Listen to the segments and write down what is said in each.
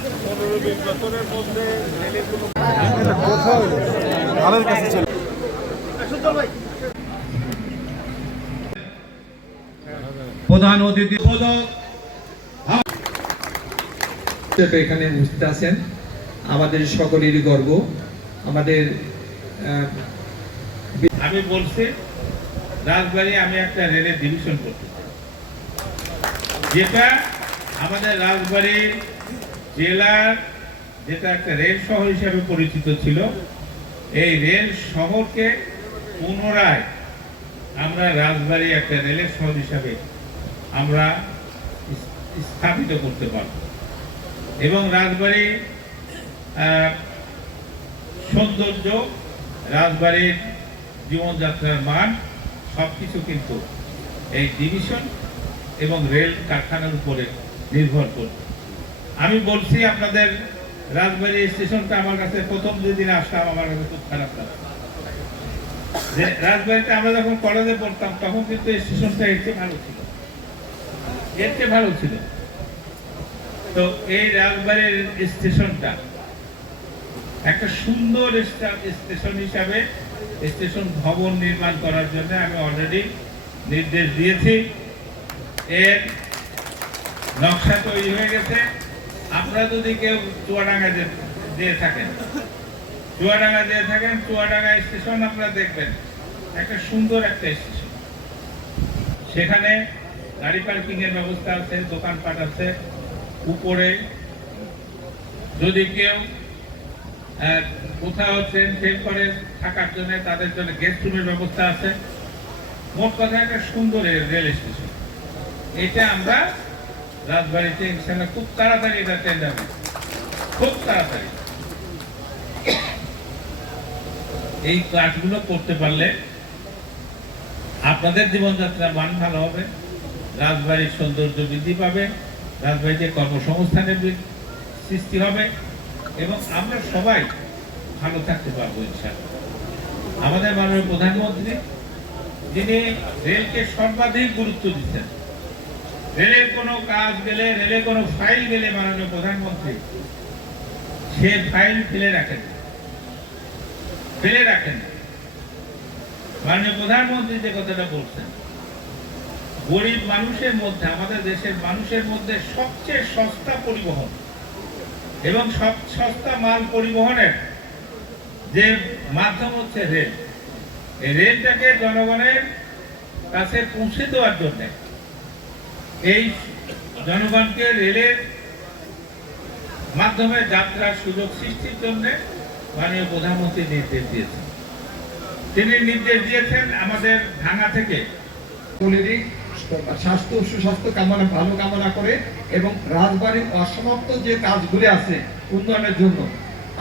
পনেরো বিশ বছরের মধ্যে রেলের কাছে ছিল প্রধান অতিথি এখানে উপস্থিত আছেন। আমাদের সকলেরই গর্ব। আমাদের আমি বলছি রাজবাড়ি আমি একটা রেলের ডিভিশন করতে যেটা আমাদের রাজবাড়ি জেলার যেটা একটা রেল শহর হিসেবে পরিচিত ছিল, এই রেল শহরকে পুনরায় আমরা রাজবাড়ি একটা রেলের শহর হিসাবে আমরা স্থাপিত করতে পারব। এবং রাজবাড়ি সৌন্দর্য, রাজবাড়ির জীবনযাত্রার মান, সবকিছু কিন্তু এই ডিভিশন এবং রেল কারখানার উপরে নির্ভর করবে। আমি বলছি আপনাদের রাজবাড়ি স্টেশনটা আমার কাছে প্রথম যেদিন আসলাম, আমার কাছে খুব খারাপ যে রাজবাড়িতে আমরা যখন কলেজে পড়তাম, তখন কিন্তু এই স্টেশনটা এর চেয়ে ভালো ছিল। এর চেয়ে ভালো ছিল। তো এই রাজবাড়ির স্টেশনটা একটা সুন্দর স্টেশন হিসাবে স্টেশন ভবন নির্মাণ করার জন্য আমি অলরেডি নির্দেশ দিয়েছি। এর নকশা তৈরি হয়ে গেছে। আপনারা যদি কেউ চুয়াডাঙ্গা যে- দিয়ে থাকেন চুয়াডাঙ্গা দিয়ে থাকেন, চুয়াডাঙ্গা স্টেশন আপনারা দেখবেন। একটা সুন্দর একটা স্টেশন। সেখানে গাড়ি পার্কিং এর ব্যবস্থা আছে, দোকানপাট আছে। উপরে যদি কেউ কোথাও ট্রেন ফেল করে থাকার জন্য তাদের জন্য গেস্ট রুমের ব্যবস্থা আছে। মোট কথা একটা সুন্দর রেল স্টেশন। এটা আমরা রাজবাড়িতে ইনশাল্লাহ খুব তাড়াতাড়ি এটা টেন্ডার খুব তাড়াতাড়ি। এই কাজগুলো করতে পারলে আপনাদের জীবনযাত্রার মান ভালো হবে, রাজবাড়ির সৌন্দর্য বৃদ্ধি পাবে রাজবাড়িতে কর্মসংস্থানের সৃষ্টি হবে এবং আমরা সবাই ভালো থাকতে পারব ইনশাআল্লাহ। আমাদের মাননীয় প্রধানমন্ত্রী, যিনি রেলকে সর্বাধিক গুরুত্ব দিচ্ছেন রেলের কোনো কাজ গেলে রেলে কোনো ফাইল গেলে মাননীয় প্রধানমন্ত্রী, সে ফাইল ফেলে রাখেন। ফেলে রাখেন। মাননীয় প্রধানমন্ত্রী যে কথাটা বলছেন, গরিব মানুষের মধ্যে, আমাদের দেশের মানুষের মধ্যে সবচেয়ে সস্তা পরিবহন এবং সব সস্তা মাল পরিবহনের যে মাধ্যম হচ্ছে রেল, এই রেলটাকে জনগণের কাছে পৌঁছে দেওয়ার জন্য এই জনগণকে রেলের মাধ্যমে যাত্রার সুযোগ সৃষ্টির জন্য মাননীয় প্রধানমন্ত্রী নির্দেশ দিয়েছেন। তিনি নির্দেশ দিয়েছেন আমাদের ভাঙা থেকে স্বাস্থ্য, সুস্বাস্থ্য কামনা, ভালো কামনা করে এবং রাজবাড়ির অসমাপ্ত যে কাজগুলি আছে উন্নয়নের জন্য।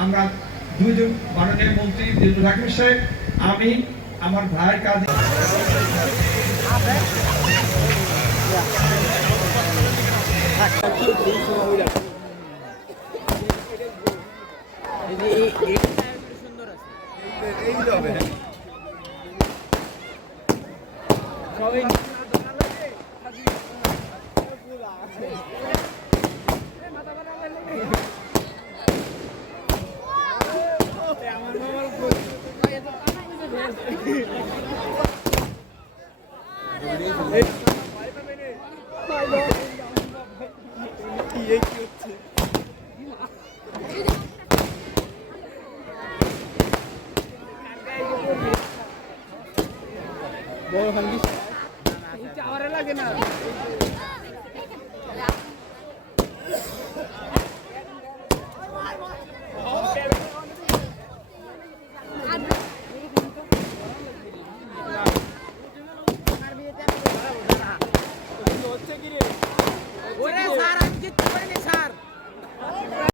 আমরা দুইজন মাননীয় মন্ত্রী দিলুর সাহেব, আমি, আমার ভাইয়ের কাজ Hey. বড় হাঙ্গি লাগে না।